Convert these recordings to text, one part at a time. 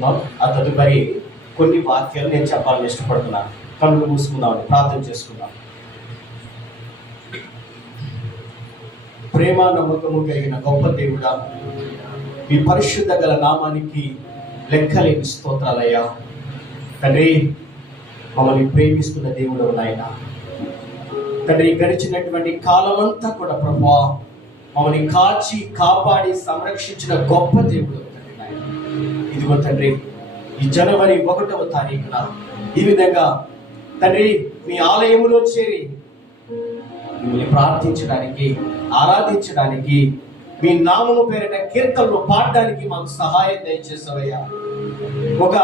చేసుకుందాం. ఆ తదుపరి కొన్ని వాక్యాలు నేను చెప్పాలని ఇష్టపడుతున్నాను. కళ్ళు మూసుకుందాం, ప్రార్థన చేసుకుందాం. ప్రేమ నమ్మకము కలిగిన గొప్ప దేవుడా, మీ పరిశుద్ధ గల నామానికి లెక్కలేని స్తోత్రాలయ్యా. తండ్రి, మమ్మల్ని ప్రేమిస్తున్న దేవుడు నాయన. తండ్రి, గడిచినటువంటి కాలమంతా కూడా ప్రభువా మమ్మల్ని కాచి కాపాడి సంరక్షించిన గొప్ప దేవుడు తండ్రి నాయన. ఇదిగో తండ్రి, ఈ జనవరి 1వ తారీఖున ఈ విధంగా తండ్రి మీ ఆలయంలో చేరి మిమ్మల్ని ప్రార్థించడానికి, ఆరాధించడానికి, మీ నామము పేరిట కీర్తనలు పాడడానికి మాకు సహాయం దయచేసావయ్యా. ఒక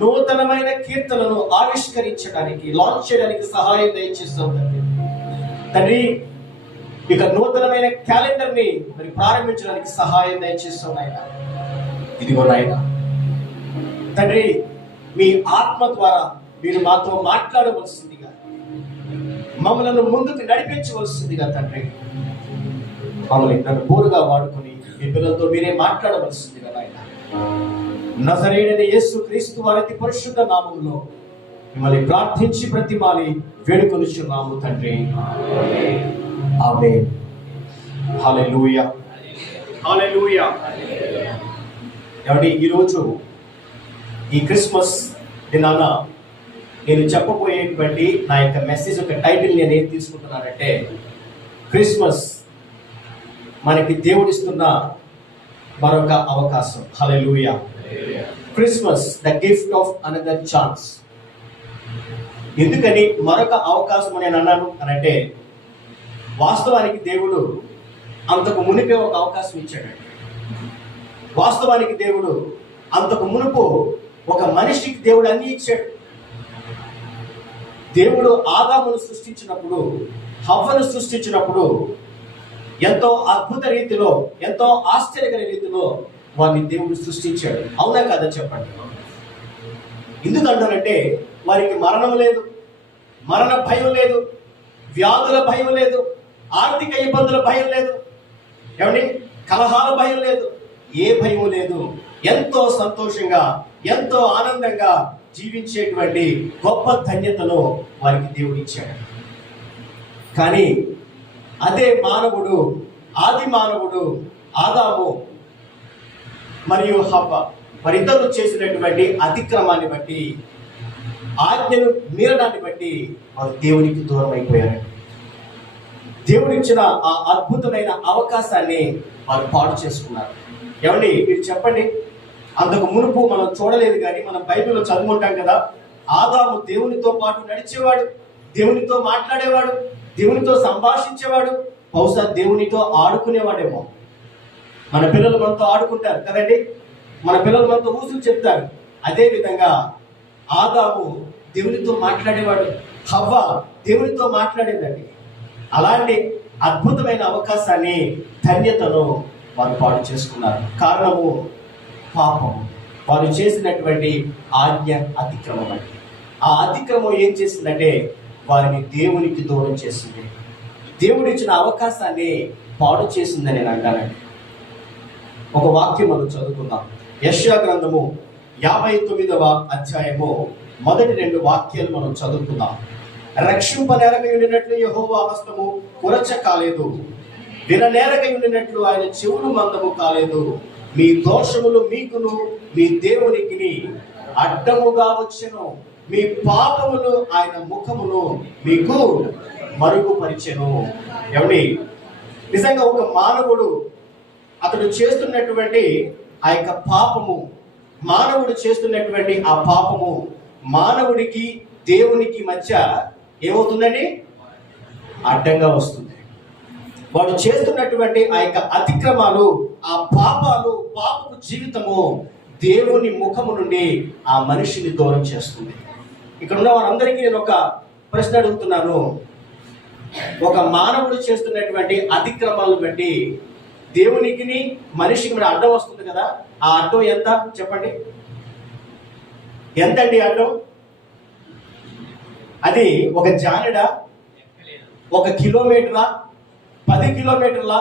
నూతనమైన కీర్తనను ఆవిష్కరించడానికి, లాంచ్ చేయడానికి సహాయం దయచేసావు తండ్రి. తండ్రి, ఇక నూతనమైన క్యాలెండర్ ని మరి ప్రారంభించడానికి సహాయం దయచేస్తావు నాయన. ఇదిగో నాయన తండ్రి, మీ ఆత్మ ద్వారా మీరు మాతో మాట్లాడవలసిందిగా, మమ్మల్ని ముందుకు నడిపించవలసిందిగా తండ్రి, మమ్మల్ని నన్ను బోరుగా వాడుకొని మీ పిల్లలతో మీరే మాట్లాడవలసిందిగా నాయన. నజరేయుడైన యేసు క్రీస్తు వారి అతి పరిశుద్ధ నామములో మిమ్మల్ని ప్రార్థించి ప్రతిమాలి వేడుకొనుచున్నాము తండ్రి. ఆమేన్. హల్లెలూయా, హల్లెలూయా. ఏమండి, ఈరోజు ఈ క్రిస్మస్ దినాన నేను చెప్పబోయేటువంటి నా యొక్క మెసేజ్ యొక్క టైటిల్ నేను ఏం తీసుకుంటున్నానంటే, క్రిస్మస్ మనకి దేవుడిస్తున్న మరొక అవకాశం. Hallelujah. Christmas the gift of another chance. ఎందుకని మరొక అవకాశం నేను అన్నాను అనంటే, వాస్తవానికి దేవుడు అంతకు మునిపే ఒక అవకాశం ఇచ్చాడు. వాస్తవానికి దేవుడు అంతకు మునుపు ఒక మనిషికి దేవుడు అన్ని ఇచ్చాడు. దేవుడు ఆదామును సృష్టించినప్పుడు, హవ్వను సృష్టించినప్పుడు ఎంతో అద్భుత రీతిలో, ఎంతో ఆశ్చర్యకర రీతిలో వారిని దేవుడు సృష్టించాడు. అవునా కదా చెప్పండి? ఎందుకంటారంటే వారికి మరణం లేదు, మరణ భయం లేదు, వ్యాధుల భయం లేదు, ఆర్థిక ఇబ్బందుల భయం లేదు, ఏమండి కలహాల భయం లేదు, ఏ భయం లేదు. ఎంతో సంతోషంగా, ఎంతో ఆనందంగా జీవించేటువంటి గొప్ప ధన్యతను వారికి దేవుడు ఇచ్చాడు. కానీ అదే మానవుడు, ఆది మానవుడు ఆదాము మరియు హవ్వ వారిద్దరూ చేసినటువంటి అతిక్రమాన్ని బట్టి, ఆజ్ఞను మీరడాన్ని బట్టి వారు దేవునికి దూరం అయిపోయారు. దేవుడిచ్చిన ఆ అద్భుతమైన అవకాశాన్ని వారు పాడు చేసుకున్నారు. ఏమండి, మీరు చెప్పండి, అంతకు మునుపు మనం చూడలేదు కానీ మనం బైబిల్లో చదువుకుంటాం కదా, ఆదాము దేవునితో పాటు నడిచేవాడు, దేవునితో మాట్లాడేవాడు, దేవునితో సంభాషించేవాడు, బహుశా దేవునితో ఆడుకునేవాడేమో. మన పిల్లలు మనతో ఆడుకుంటారు కదండి, మన పిల్లలు మనతో ఊసులు చెప్తారు. అదే విధంగా ఆదాము దేవునితో మాట్లాడేవాడు, హవ్వ దేవునితో మాట్లాడేదండి. అలాంటి అద్భుతమైన అవకాశాన్ని, ధన్యతను వారు పాడు చేసుకున్నారు. కారణము పాపం. వారు చేసినటువంటి ఆజ్ఞ అతిక్రమం అండి. ఆ అతిక్రమం ఏం చేసిందంటే వారిని దేవునికి దూరం చేసింది. దేవుడిచ్చిన అవకాశాన్ని పాడు చేసిందని నేను అంటానండి. ఒక వాక్యం మనం చదువుకుందాం. యెషయా గ్రంథము 59వ అధ్యాయము మొదటి 2 వాక్యాలు మనం చదువుకుందాం. రక్షింపనేరకై ఉండినట్లు యెహోవా హస్తము కురచ కాలేదు, విననేరకై ఉండినట్లు ఆయన చెవులు మందము కాలేదు. మీ దోషములు మీకును మీ దేవునికి అడ్డముగా వచ్చెను, మీ పాపములు ఆయన ముఖమును మీకు మరుగుపరిచెను. ఏమండి, నిజంగా ఒక మానవుడు అతడు చేస్తున్నటువంటి ఆ యొక్క పాపము, మానవుడు చేస్తున్నటువంటి ఆ పాపము మానవుడికి దేవునికి మధ్య ఏమవుతుందండి? అడ్డంగా వస్తుంది. వాడు చేస్తున్నటువంటి ఆ యొక్క అతిక్రమాలు, ఆ పాపాలు, పాపపు జీవితము దేవుని ముఖము నుండి ఆ మనిషిని దూరం చేస్తుంది. ఇక్కడ ఉన్న వారందరికీ నేను ఒక ప్రశ్న అడుగుతున్నాను. ఒక మానవుడు చేస్తున్నటువంటి అతిక్రమాలను బట్టి దేవునికి మనిషికి మరి అడ్డం వస్తుంది కదా, ఆ అడ్డం ఎంత చెప్పండి? ఎంతండి అడ్డం? అది ఒక జానెడ, 1 కిలోమీటరా, 10 కిలోమీటర్ల?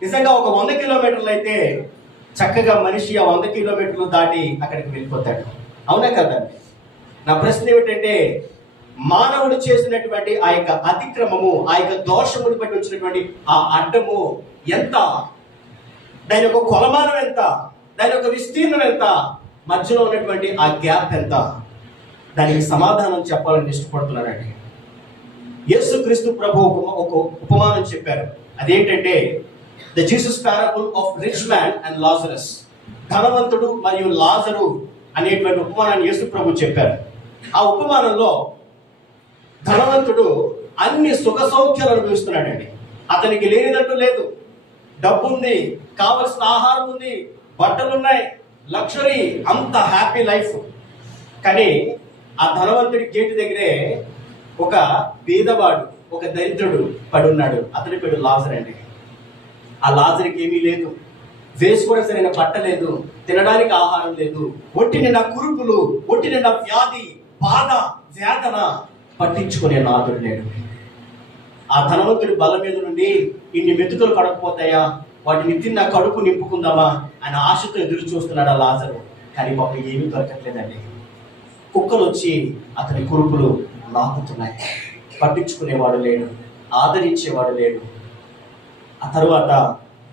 నిజంగా ఒక 100 కిలోమీటర్లు అయితే చక్కగా మనిషి ఆ 100 కిలోమీటర్లు దాటి అక్కడికి వెళ్ళిపోతాడు. అవునా కదండి? నా ప్రశ్న ఏమిటంటే, మానవుడు చేసినటువంటి ఆ యొక్క అతిక్రమము, ఆ యొక్క దోషముని బట్టి వచ్చినటువంటి ఆ అడ్డము ఎంత, దాని యొక్క కొలమానం ఎంత, దాని యొక్క విస్తీర్ణం ఎంత, మధ్యలో ఉన్నటువంటి ఆ గ్యాప్ ఎంత, దానికి సమాధానం చెప్పాలని ఇష్టపడుతున్నానండి. యేసుక్రీస్తు ప్రభు ఒక ఉపమానం చెప్పారు. అదేంటంటే the Jesus parable of rich man and Lazarus. ధనవంతుడు మరియు లాజరు అనేటువంటి ఉపమానాన్ని యేసు ప్రభు చెప్పారు. ఆ ఉపమానంలో ధనవంతుడు అన్ని సుఖ సౌఖ్యాలు అనుభవిస్తున్నాడండి. అతనికి లేనిదంటూ లేదు. డబ్బు ఉంది, కావలసిన ఆహారం ఉంది, బట్టలు ఉన్నాయి, లగ్జరీ, అంత హ్యాపీ లైఫ్. కానీ ఆ ధనవంతుడి గేటు దగ్గరే ఒక బీదవాడు, ఒక దరిద్రుడు పడున్నాడు. అతని పేరు లాజర్ అండి. ఆ లాజర్కి ఏమీ లేదు, వేసుకోవడం సరైన బట్ట లేదు, తినడానికి ఆహారం లేదు, ఒంటి నిండా కురుపులు, ఒంటి నిండా వ్యాధి, బాధ, వేదన, పట్టించుకునే నాదుడు లేడు. ఆ ధనవంతుడి బల మీద నుండి ఇన్ని మెతుకులు కడకపోతాయా, వాటిని తిన్న కడుపు నింపుకుందామా అని ఆశతో ఎదురు చూస్తున్నాడు ఆ లాజరు. కానీ పాపం ఏమీ దొరకట్లేదండి. కుక్కలు వచ్చి అతని కురుపులు లాగుతున్నాయి. పట్టించుకునేవాడు లేడు, ఆదరించేవాడు లేడు. ఆ తరువాత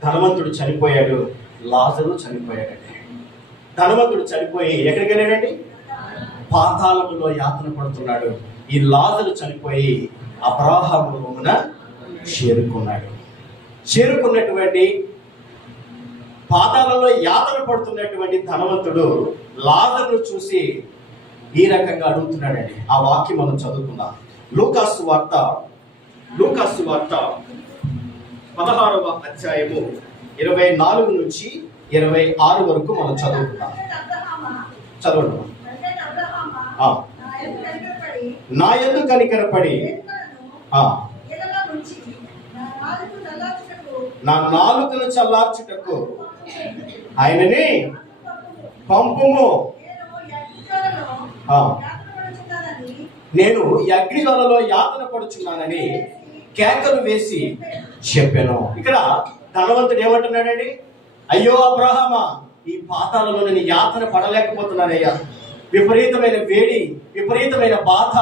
ధనవంతుడు చనిపోయాడు, లాజరు చనిపోయాడండి. ధనవంతుడు చనిపోయి ఎక్కడికి వెళ్ళాడండి? పాతాళములో యాతన పడుతున్నాడు. ఈ లాజరు చనిపోయి అబ్రాహాము రొమ్మున చేరుకున్నాడు. చేరుకున్నటువంటి పాతాళంలో యాతన పడుతున్నటువంటి ధనవంతుడు లాజరును చూసి ఈ రకంగా అడుగుతున్నాడండి. ఆ వాక్యం మనం చదువుకుందాం. లూకాసు వార్త 16వ అధ్యాయము 24 నుంచి 26 వరకు మనం చదువుకుందాం. చదవండి. నా యందు కనికరపడి నా నాలుకను చల్లార్చుటకు ఆయనని పంపుము. నేను అగ్నిజ్వాలలో యాతన పడుచున్నానని కేకలు వేసి చెప్పాను. ఇక్కడ ధనవంతుడు ఏమంటున్నాడండి? అయ్యో అబ్రహామా, ఈ పాతాళంలో నేను యాతన పడలేకపోతున్నానయ్యా. విపరీతమైన వేడి, విపరీతమైన బాధ,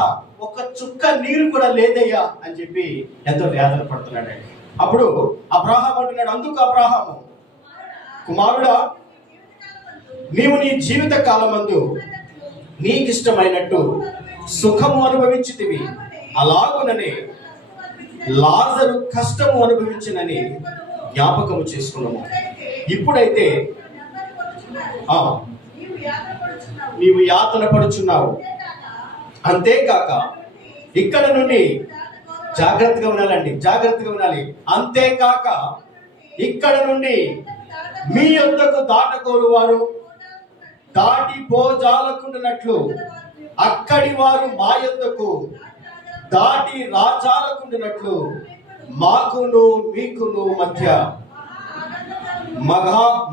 ఒక చుక్క నీరు కూడా లేదయ్యా అని చెప్పి ఎంతో వేదన పడుతున్నాడండి. అప్పుడు అబ్రహాము అంటున్నాడు, అందుకు అబ్రహాము, కుమారుడా, నీవు నీ జీవిత కాలమందు నీకిష్టమైనట్టు సుఖము అనుభవించితివి, అలాగుననే లాజరు కష్టము అనుభవించినని జ్ఞాపకము చేసుకున్నాము. ఇప్పుడైతే నీవు యాతన పడుచున్నావు. అంతేకాక ఇక్కడ నుండి జాగ్రత్తగా వినాలండి, జాగ్రత్తగా వినాలి. అంతేకాక ఇక్కడ నుండి మీ యొద్దకు దాటకోరు వారు దాటిపోజాలకుండునట్లు అక్కడి వారు మా యొద్దకు దాటి రాజాలకుండునట్లు మాకును మీకును మధ్య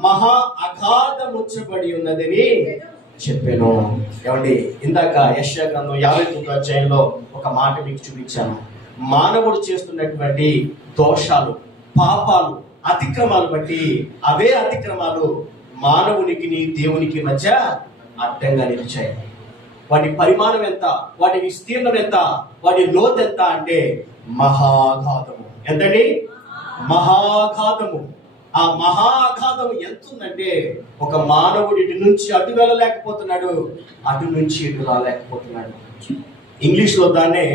మహా అగాధముచ్చబడి ఉన్నదని చెప్పాను. ఏమండి, ఇందాక యెషయా గ్రంథం 59వ అధ్యాయంలో ఒక మాట మీకు చూపించాను. మానవుడు చేస్తున్నటువంటి దోషాలు, పాపాలు, అతిక్రమాలు బట్టి అవే అతిక్రమాలు మానవునికి దేవునికి మధ్య అడ్డంగా నిలిచాయి. వాటి పరిమాణం ఎంత, వాటి విస్తీర్ణం ఎంత, వాటి లోతు ఎంత అంటే మహాఘాతము. ఎంతండి? మహాఘాతము. ఆ మహాఘాతము ఎంత ఉందంటే ఒక మానవుడి నుంచి అటు వెళ్ళలేకపోతున్నాడు, అటు నుంచి ఇటు రాలేకపోతున్నాడు. ఇంగ్లీష్ లో దాన్నే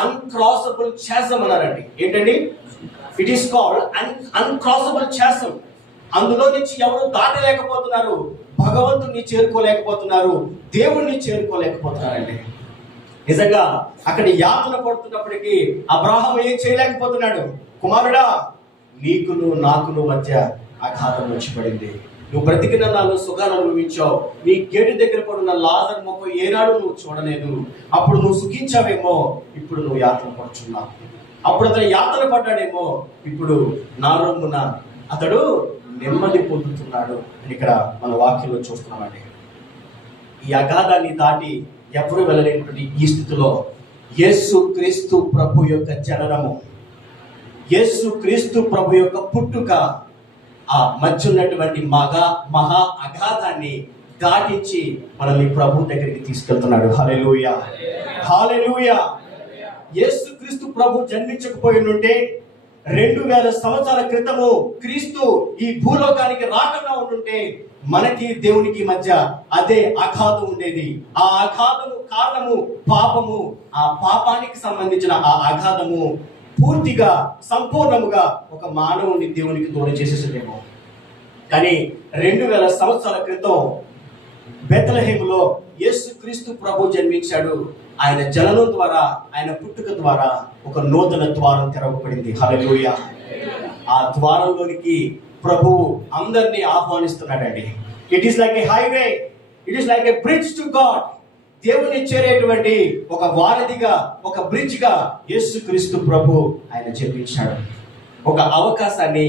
అన్క్రాసబుల్ చాసమ్ అన్నారండి. ఏంటండి? It is called uncrossable chasm. అందులో నుంచి ఎవరు దాటలేకపోతున్నారు, భగవంతుడిని చేరుకోలేకపోతున్నారు, దేవుణ్ణి చేరుకోలేకపోతున్నారండి. నిజంగా అక్కడ యాతన పడుతున్నప్పటికీ అబ్రాహాము ఏం చేయలేకపోతున్నాడు. కుమారుడా, నీకును నాకును మధ్య అఘాతం వచ్చి పడింది. నువ్వు బ్రతికిన నాలో సుఖాన్ని అనుభవించావు. నీ గేటు దగ్గర పడున్న లాజరు ముఖం ఏనాడు నువ్వు చూడలేదు. అప్పుడు నువ్వు సుఖించావేమో, ఇప్పుడు నువ్వు యాతన పడుచున్నావు. అప్పుడు అతను యాతన పడ్డాడేమో, ఇప్పుడు నా రొమ్మున అతడు నెమ్మది పొందుతున్నాడు అని ఇక్కడ మన వాక్యంలో చూస్తున్నామండి. ఈ అగాధాన్ని దాటి ఎవరు వెళ్ళలేనటువంటి ఈ స్థితిలో యేసు క్రీస్తు ప్రభు యొక్క జననము, యేసు క్రీస్తు ప్రభు యొక్క పుట్టుక, ఆ మధ్య ఉన్నటువంటి మహా అగాధాన్ని దాటించి మనల్ని ప్రభు దగ్గరికి తీసుకెళ్తున్నాడు. హల్లెలూయా, హల్లెలూయా. యేసుక్రీస్తు ప్రభు జన్మించకపోయినుంటే 2000 సంవత్సరాల క్రితము క్రీస్తు ఈ భూలోకానికి రాకుండా ఉంటుంటే మనకి దేవునికి మధ్య అదే అగాధం ఉండేది. ఆ అగాధము కారణము పాపము. ఆ పాపానికి సంబంధించిన ఆ అగాధము పూర్తిగా సంపూర్ణముగా ఒక మానవుని దేవునికి దూరం చేసేసేదేమో. కానీ 2000 సంవత్సరాల క్రితం బెత్లెహేములో యేసుక్రీస్తు ప్రభు జన్మించాడు. ఆయన జననం ద్వారా, ఆయన పుట్టుక ద్వారా ఒక నూతన ద్వారం తెరవబడింది. హల్లెలూయా. ఆ ద్వారంలోనికి ప్రభువు అందరినీ ఆహ్వానిస్తున్నాడండి. It is like a highway, it is like a bridge to God. దేవుని చేరేటువంటి ఒక వారధిగా, ఒక బ్రిడ్జ్ గా యేసుక్రీస్తు ప్రభు ఆయన జన్మించాడు. ఒక అవకాశాన్ని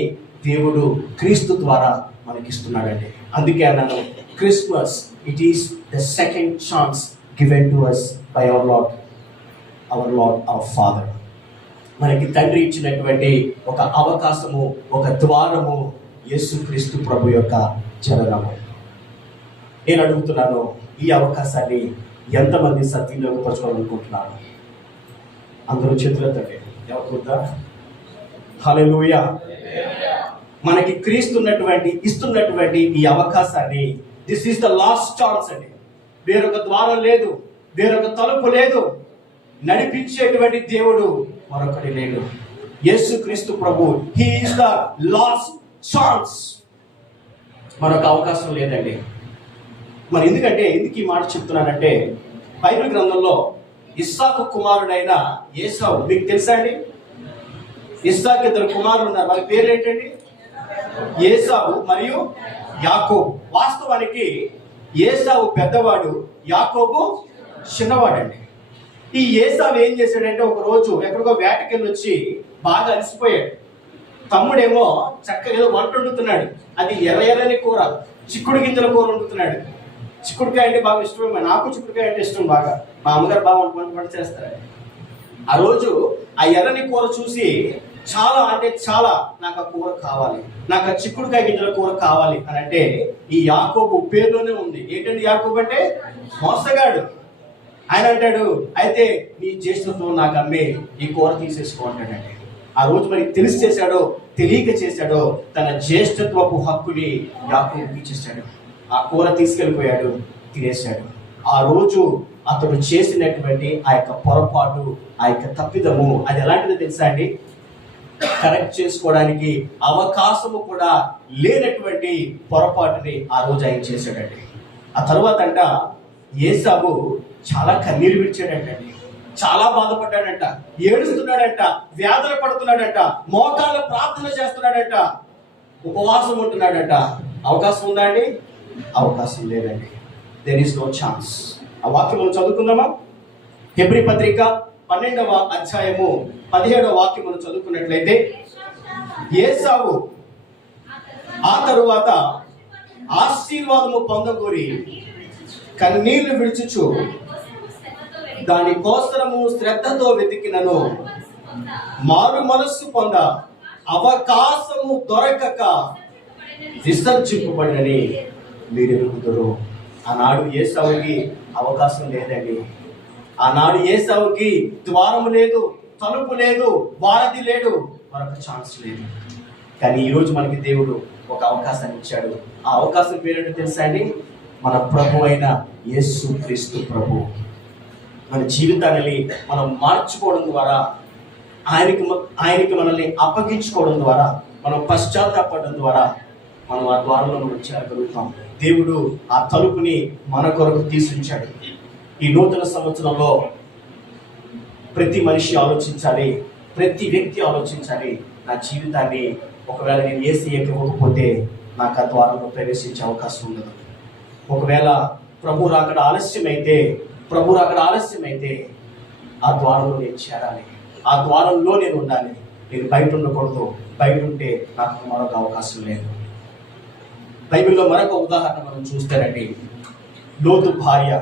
దేవుడు క్రీస్తు ద్వారా మనకిస్తున్నాడండి. అందుకే అన్నాను, Christmas it is the second chance given to us by our Lord, our Father. మనకి తండ్రి ఇచ్చినటువంటి ఒక అవకాశము, ఒక ద్వారము యేసుక్రీస్తు ప్రభు యొక్క జననము. నేను అడుగుతున్నాను, ఈ అవకాశాన్ని ఎంతమంది సద్వినియోగపరచుకోవాలనుకుంటున్నారు? అందరూ చేతులెత్తండి. ఎవరుకుంటా? హల్లెలూయా. మనకి క్రీస్తు ఇస్తున్నటువంటి ఈ అవకాశాన్ని, this is the last chance అండి. వేరొక ద్వారం లేదు, వేరొక తలుపు లేదు, నడిపించేటువంటి దేవుడు మరొకటి లేడు. యేసుక్రీస్తు ప్రభు, he is the last chance. మరొక అవకాశం లేదండి. మరి ఎందుకు ఈ మాట చెప్తున్నానంటే, బైబిల్ గ్రంథంలో ఇస్సాకు కుమారుడైన ఏసావు మీకు తెలుసా అండి? ఇస్సాకు 2 కుమారులు ఉన్నారు. వారి పేరు ఏంటండి? ఏసావు మరియు యాకోబు. వాస్తవానికి ఏసావు పెద్దవాడు, యాకోబు చిన్నవాడండి. ఈ ఏసావు ఏం చేశాడంటే, ఒక రోజు ఎక్కడికో వేటకెళ్ళి వచ్చి బాగా అలసిపోయాడు. తమ్ముడేమో చక్కగా ఏదో వంట వండుతున్నాడు. అది ఎర్రని కూర, చిక్కుడు గింజల కూర వండుతున్నాడు. చిక్కుడుకాయ అంటే బాగా ఇష్టమే, నాకు చిక్కుడుకాయ అంటే ఇష్టం బాగా. మా అమ్మగారు బాగా వంట చేస్తారు. ఆ రోజు ఆ ఎర్రని కూర చూసి చాలా నాకు ఆ కూర కావాలి, నాకు ఆ చిక్కుడుకాయ గింజల కూర కావాలి అని అంటే, ఈ యాకోబు పేరులోనే ఉంది. ఏంటంటే యాకోబు అంటే మోసగాడు. ఆయన అంటాడు, అయితే నీ జ్యేష్ఠత్వం నాకు అమ్మే ఈ కూర తీసేసుకో అంటాడండి. ఆ రోజు మరి తెలిసి చేశాడో తెలియక చేశాడో, తన జ్యేష్ఠత్వపు హక్కుని యాకోబుకి ఇచ్చేసాడు. ఆ కూర తీసుకెళ్ళిపోయాడు, తినేశాడు. ఆ రోజు అతడు చేసినటువంటి ఆ యొక్క పొరపాటు, ఆ యొక్క తప్పిదము, అది ఎలాంటిదో తెలుసా అండి? కరెక్ట్ చేసుకోవడానికి అవకాశము కూడా లేనటువంటి పొరపాటుని ఆ రోజు ఆయన చేశాడండి. ఆ తర్వాత ఏసావు చాలా కన్నీరు విడిచాడంటండి, చాలా బాధపడ్డాడంట, ఏడుస్తున్నాడంట, వ్యాధులు పడుతున్నాడంట, మోకాళ్ళ ప్రార్థన చేస్తున్నాడంట, ఉపవాసం ఉంటున్నాడంట. అవకాశం ఉందా అండి? అవకాశం లేదండి. There is no chance. ఆ వాక్యం మనం చదువుకుందామా? హెబ్రీ పత్రిక 12వ అధ్యాయము 17వ వాక్యం మనం చదువుకున్నట్లయితే, ఏసావు ఆ తరువాత ఆశీర్వాదము పొందగోరి కన్నీళ్లు విడుచుచు దాని కోసరము శ్రద్ధతో వెతికినను మారు మనస్సు పొంద అవకాశము దొరకక విసర్జింపబడినని మీరు ఎరుగుదురు. ఆనాడు ఏసావుకి అవకాశం లేదండి. ఆనాడు ఏసావుకి ద్వారము లేదు, తలుపు లేదు, వారధి లేడు, మరొక ఛాన్స్ లేదు. కానీ ఈరోజు మనకి దేవుడు ఒక అవకాశాన్ని ఇచ్చాడు. ఆ అవకాశం పేరేంటో తెలుసా అండి? మన ప్రభు అయిన యేసుక్రీస్తు ప్రభు. మన జీవితాన్ని మనం మార్చుకోవడం ద్వారా, ఆయనకి మనల్ని అప్పగించుకోవడం ద్వారా, మనం పశ్చాత్తాపడడం ద్వారా మనం ఆ ద్వారంలో మనం చేరగలుగుతాం. దేవుడు ఆ తలుపుని మన కొరకు తీసుంచాడు. ఈ నూతన సంవత్సరంలో ప్రతి మనిషి ఆలోచించాలి, ప్రతి వ్యక్తి ఆలోచించాలి, నా జీవితాన్ని ఒకవేళ నేను యేసయ్యకి ఇవ్వకపోతే నాకు ఆ ద్వారంలో ప్రవేశించే అవకాశం ఉండదు. ఒకవేళ ప్రభు రాకడ ఆలస్యమైతే ఆ ద్వారంలో నేను చేరాలి, ఆ ద్వారంలో నేను ఉండాలి. నేను బయట ఉండకూడదు. బయట ఉంటే నాకు మరొక అవకాశం లేదు. బైబిల్లో మరొక ఉదాహరణ మనం చూస్తారండి. లోతు భార్య.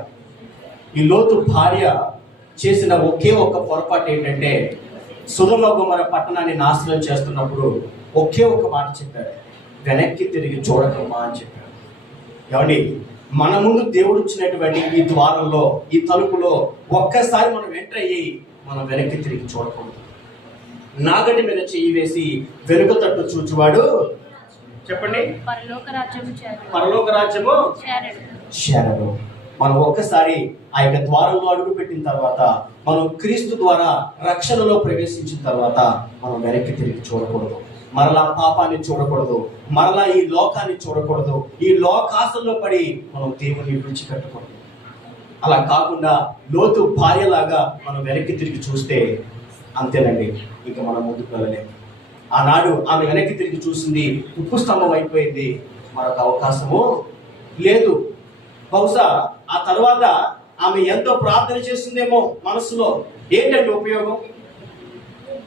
ఈ లోతు భార్య చేసిన ఒకే ఒక్క పొరపాటు ఏంటంటే, సొదొమ గొమొర్రా పట్టణాన్ని నాశనం చేస్తున్నప్పుడు ఒకే ఒక్క మాట చెప్పాడు. వెనక్కి తిరిగి చూడకమ్మా అని చెప్పాడు. ఏమండి, మన ముందు దేవుడు ఇచ్చినటువంటి ఈ ద్వారంలో, ఈ తలుపులో ఒక్కసారి మనం ఎంటర్ అయ్యి మనం వెనక్కి తిరిగి చూడకూడదు. నాగటి మీద చెయ్యి వేసి వెనుక తట్టు చూచువాడు, చెప్పండి, పరలోక రాజ్యము చేరడు. మనం ఒక్కసారి ఆ యొక్క ద్వారంలో అడుగు పెట్టిన తర్వాత, మనం క్రీస్తు ద్వారా రక్షణలో ప్రవేశించిన తర్వాత మనం వెనక్కి తిరిగి చూడకూడదు. మరలా పాపాన్ని చూడకూడదు, మరలా ఈ లోకాన్ని చూడకూడదు, ఈ లోకాశల్లో పడి మనం దేవుని విడిచిపెట్టకూడదు. అలా కాకుండా లోతు భార్యలాగా మనం వెనక్కి తిరిగి చూస్తే అంతేనండి, ఇక మనం ముందుకు వెళ్ళలేము. ఆనాడు ఆమె వెనక్కి తిరిగి చూసింది, ఉప్పు స్తంభం అయిపోయింది, మరొక అవకాశము లేదు. బహుశా ఆ తర్వాత ఆమె ఎంతో ప్రార్థన చేస్తుందేమో మనసులో. ఏంటంటే ఉపయోగం?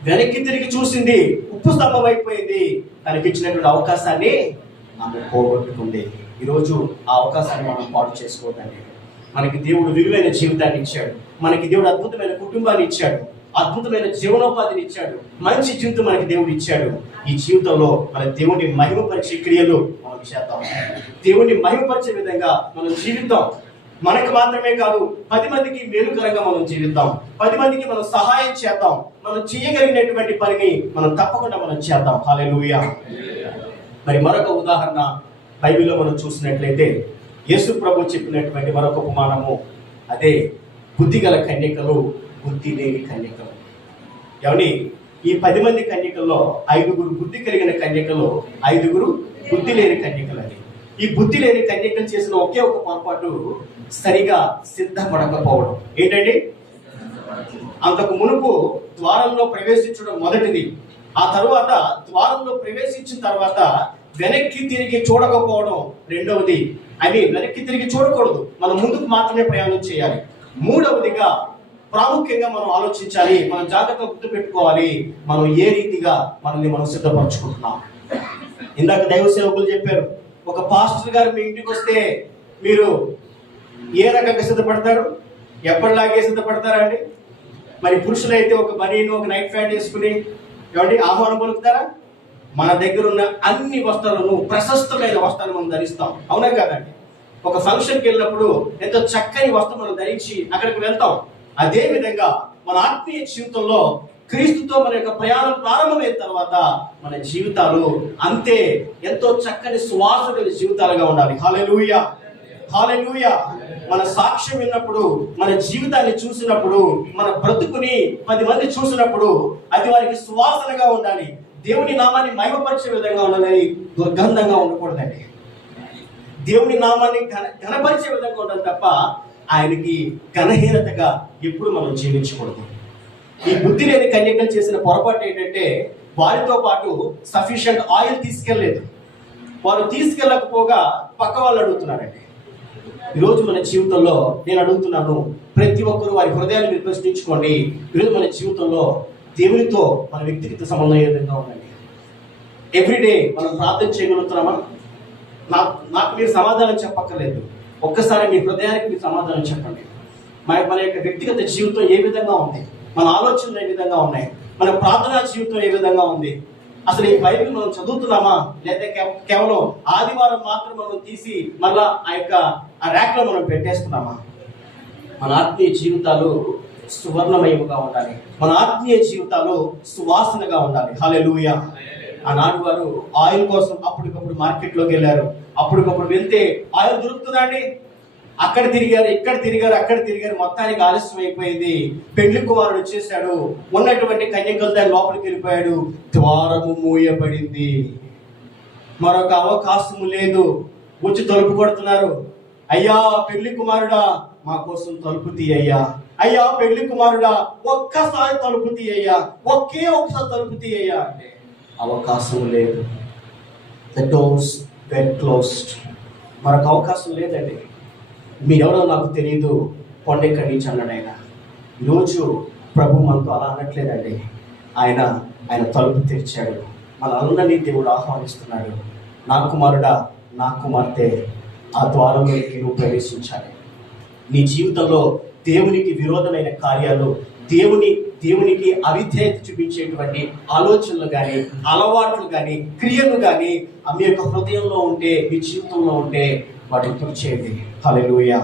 వెనక్కి తిరిగి చూసింది, ఉప్పు స్తంభం అయిపోయింది, తనకి ఇచ్చినటువంటి అవకాశాన్ని ఆమె పోగొట్టుకుంది. ఈరోజు ఆ అవకాశాన్ని మనం పాడు చేసుకోవద్దండి. మనకి దేవుడు విలువైన జీవితాన్ని ఇచ్చాడు, మనకి దేవుడు అద్భుతమైన కుటుంబాన్ని ఇచ్చాడు, అద్భుతమైన జీవనోపాధిని ఇచ్చాడు, మంచి జీవితం మనకి దేవుడు ఇచ్చాడు. ఈ జీవితంలో మన దేవుని మహిమపరిచే క్రియలు మనం చేద్దాం. దేవుని మహిమపరిచే విధంగా మనం జీవిద్దాం. మనకు మాత్రమే కాదు, 10 మందికి మేలుకరంగా మనం జీవిద్దాం. 10 మందికి మనం సహాయం చేద్దాం. మనం చేయగలిగినటువంటి పనిని మనం తప్పకుండా మనం చేద్దాం. హల్లెలూయా. మరి మరొక ఉదాహరణ బైబిల్లో మనం చూసినట్లయితే, యేసు ప్రభు చెప్పినటువంటి మరొక ఉపమానము, అదే బుద్ధిగల కన్యకలు, బుద్ధి లేని కన్యకలు. ఏమండి, ఈ 10 మంది కన్యకల్లో 5గురు బుద్ధి కలిగిన కన్యకలు, 5గురు బుద్ధి లేని కన్యకలు. అని ఈ బుద్ధి లేని కన్యకలు చేసిన ఒకే ఒక పొరపాటు, సరిగా సిద్ధపడకపోవడం. ఏంటండి? అంతకు మునుపు ద్వారంలో ప్రవేశించడం మొదటిది. ఆ తరువాత ద్వారంలో ప్రవేశించిన తర్వాత వెనక్కి తిరిగి చూడకపోవడం రెండవది. వెనక్కి తిరిగి చూడకూడదు, మనం ముందుకు మాత్రమే ప్రయాణం చేయాలి. మూడవదిగా ప్రాముఖ్యంగా మనం ఆలోచించాలి, మనం జాగ్రత్తగా గుర్తు పెట్టుకోవాలి, మనం ఏ రీతిగా మనల్ని మనం సిద్ధపరచుకుంటున్నాం. ఇందాక దైవ సేవకులు చెప్పారు, ఒక పాస్టర్ గారు మీ ఇంటికి వస్తే మీరు ఏ రకంగా సిద్ధపడతారు? ఎప్పటిలాగే సిద్ధపడతారా అండి? మరి పురుషులైతే ఒక బనీను, ఒక నైట్ ప్యాంట్ వేసుకుని ఏమండి ఆహ్వానం పలుకుతారా? మన దగ్గర ఉన్న అన్ని వస్త్రాలను, ప్రశస్తమైన వస్త్రాలను మనం ధరిస్తాం, అవునా కాదండి? ఒక ఫంక్షన్కి వెళ్ళినప్పుడు ఎంతో చక్కని వస్త్రం మనం ధరించి అక్కడికి వెళ్తాం. అదే విధంగా మన ఆత్మీయ జీవితంలో క్రీస్తుతో మన యొక్క ప్రయాణం ప్రారంభమైన తర్వాత మన జీవితాలు అంతే ఎంతో చక్కని సువాసన కలిగిన జీవితాలుగా ఉండాలి. హల్లెలూయా, హల్లెలూయా. మన సాక్ష్యం విన్నప్పుడు, మన జీవితాన్ని చూసినప్పుడు, మన బ్రతుకుని 10 మంది చూసినప్పుడు అది వారికి సువాసనగా ఉండాలి. దేవుని నామాన్ని మహిమపరిచే విధంగా ఉండాలని, దుర్గంధంగా ఉండకూడదండి. దేవుని నామాన్ని ఘనపరిచే విధంగా ఉండాలి తప్ప ఆయనకి ఘనహీనతగా ఎప్పుడు మనం జీవించకూడదు. ఈ బుద్ధి లేని కన్యకలు చేసిన పొరపాటు ఏంటంటే, వారితో పాటు సఫిషియంట్ ఆయిల్ తీసుకెళ్ళలేదు. వారు తీసుకెళ్ళకపోగా పక్క వాళ్ళు అడుగుతున్నారండి. ఈరోజు మన జీవితంలో నేను అడుగుతున్నాను, ప్రతి ఒక్కరు వారి హృదయాన్ని మీరు ప్రశ్నించుకోండి. ఈరోజు మన జీవితంలో దేవునితో మన వ్యక్తిగత సంబంధం ఏ విధంగా ఉందండి? ఎవ్రీడే మనం ప్రార్థన చేయగలుగుతున్నామా? నాకు మీరు సమాధానం చెప్పక్కర్లేదు, ఒక్కసారి మీ హృదయానికి మీరు సమాధానం చెప్పండి. మన యొక్క వ్యక్తిగత జీవితం ఏ విధంగా ఉంది? మన ఆలోచనలు ఏ విధంగా ఉన్నాయి? మన ప్రార్థనా జీవితం ఏ విధంగా ఉంది? అసలు ఈ బైబిల్ మనం చదువుతున్నామా, లేదా కేవలం ఆదివారం మాత్రం మనం తీసి మళ్ళా ఆ ర్యాక్ లో మనం పెట్టేస్తున్నామా? మన ఆత్మీయ జీవితాలు సువర్ణమయముగా ఉండాలి, మన ఆత్మీయ జీవితాలు సువాసనగా ఉండాలి. హల్లెలూయా. ఆనాడు వారు ఆయిల్ కోసం అప్పటికప్పుడు మార్కెట్లోకి వెళ్ళారు. అప్పటికప్పుడు వెళ్తే ఆయిల్ దొరుకుతుందా అండి? అక్కడ తిరిగారు, ఇక్కడ తిరిగారు, అక్కడ తిరిగారు, మొత్తానికి ఆలస్యం అయిపోయింది. పెళ్లి కుమారుడు వచ్చేసాడు, ఉన్నటువంటి కన్యకలు దాని లోపలికి వెళ్ళిపోయాడు. ద్వారము మూయబడింది, మరొక అవకాశము లేదు. వచ్చి తలుపు కొడుతున్నారు. అయ్యా పెళ్లి కుమారుడా, మా కోసం తలుపు తీయ్యా. అయ్యా పెళ్లి కుమారుడా, ఒక్కసారి తలుపు తీయ్యా, ఒక్కసారి తలుపు తీయ్యా అంటే అవకాశం లేదు. The doors were closed. మరొక అవకాశం లేదండి. మీరెవరో నాకు తెలియదు, పొండెక్కడి నుంచి అన్నాడు ఆయన. ఈరోజు ప్రభు మనతో అలా అనట్లేదండి. ఆయన తలుపు తెరిచాడు, మన అందరినీ దేవుడు ఆహ్వానిస్తున్నాడు. నా కుమారుడా, నా కుమార్తె, ఆ ద్వారంలోకి నువ్వు ప్రవేశించాలి. నీ జీవితంలో దేవునికి విరోధమైన కార్యాలు, దేవునికి అవిధేయత చూపించేటువంటి ఆలోచనలు కానీ, అలవాట్లు కానీ, క్రియలు కానీ మీ యొక్క హృదయంలో ఉంటే, మీ జీవితంలో ఉంటే వాటిని తుడిచేయండి. హల్లెలూయా.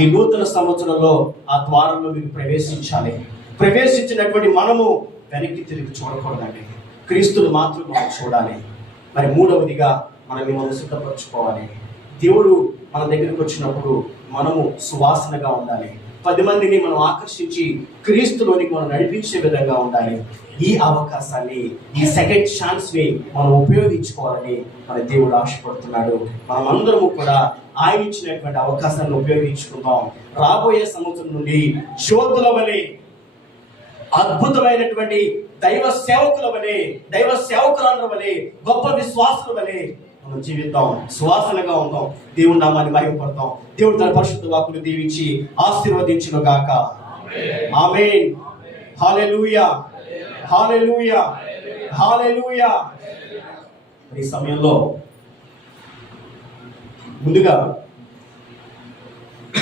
ఈ నూతన సంవత్సరంలో ఆ ద్వారంలో మీరు ప్రవేశించాలి. ప్రవేశించినటువంటి మనము వెనక్కి తిరిగి చూడకూడదండి. క్రీస్తును మాత్రం మనం చూడాలి. మరి మూడవదిగా మనం మిమ్మల్ని సిద్ధపరచుకోవాలి. దేవుడు మన దగ్గరికి వచ్చినప్పుడు మనము సువాసనగా ఉండాలి. 10 మందిని మనం ఆకర్షించి క్రీస్తులోనికి మనం నడిపించే విధంగా ఉండాలి. ఈ అవకాశాన్ని, ఈ సెకండ్ ఛాన్స్ ని మనం ఉపయోగించుకోవాలని మన దేవుడు ఆశపడుతున్నాడు. మనం అందరము కూడా ఆయన ఇచ్చినటువంటి అవకాశాన్ని ఉపయోగించుకుందాం. రాబోయే సంవత్సరం నుండి జ్యోతుల వలె, అద్భుతమైనటువంటి దైవ సేవకుల వలె, దైవ సేవకుల వలె, గొప్ప విశ్వాసుల వలె మనం జీవిద్దాం. సువాసనగా ఉందాం. దేవుని నామాన్ని మహిమపడతాం. దేవుడు తన పరిశుద్ధ వాక్కును దీవించి ఆశీర్వదించును గాక. ఆమేన్. హల్లెలూయా, హల్లెలూయా, హల్లెలూయా. ఈ సమయంలో ముందుగా